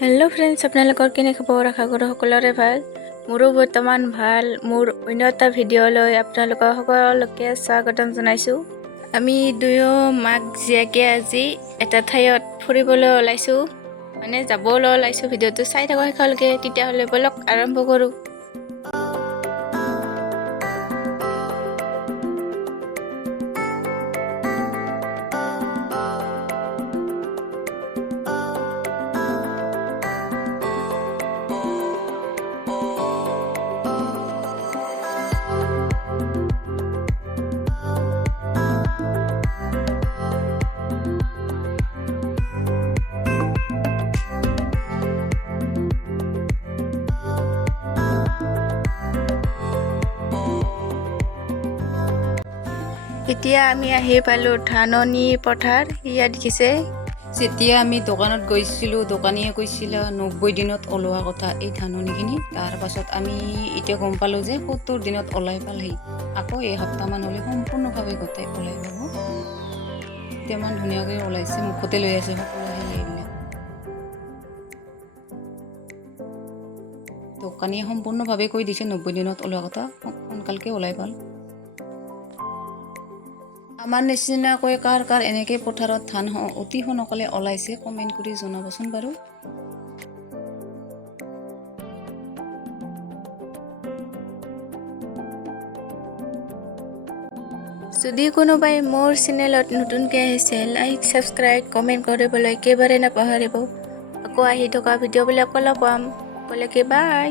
hello friends আপোনালোকৰ কেনে খবৰ আশা কৰোঁ সকলোৰে ভাল মোৰো বৰ্তমান ভাল মোৰ অন্য এটা ভিডিঅ'লৈ আপোনালোকক সকলোকে স্বাগতম জনাইছোঁ আমি দুয়ো মাক জীয়েকে আজি এটা ঠাইত ফুৰিবলৈ ওলাইছোঁ মানে যাবলৈ ওলাইছোঁ ভিডিঅ'টো চাই থাকক শেষলৈকে তেতিয়াহ'লে বলক আৰম্ভ কৰোঁ এতিয়া আমি আহি পালোঁ ধাননি পথাৰ ইয়াত দেখিছে যেতিয়া আমি দোকানত গৈছিলোঁ দোকানীয়ে কৈছিল 90 দিনত ওলোৱা কথা এই ধাননিখিনি তাৰ পাছত আমি এতিয়া গম পালোঁ যে 70 দিনত ওলাই পালেহি আকৌ এসপ্তাহমান হ'লে সম্পূৰ্ণভাৱে গোটেই ওলাই পাব ইমান ধুনীয়াকৈ ওলাইছে মুখতে লৈ আছে সকলো এইবিলাক দোকানীয়ে সম্পূৰ্ণভাৱে কৈ দিছে 90 দিনত ওলোৱা কথা সোনকালকে ওলাই পাল আমাৰ নিচিনাকৈ কাৰ এনেকৈ পথাৰত ধান অতি সোনকালে ওলাইছে কমেণ্ট কৰি জনাবচোন বাৰু যদি কোনোবাই মোৰ চেনেলত নতুনকৈ আহিছে লাইক সাবস্ক্ৰাইব কমেণ্ট কৰিবলৈ একেবাৰে নাপাহৰিব আকৌ আহি থকা ভিডিঅ'বিলাক অলপ পাম ক'লৈকে বাই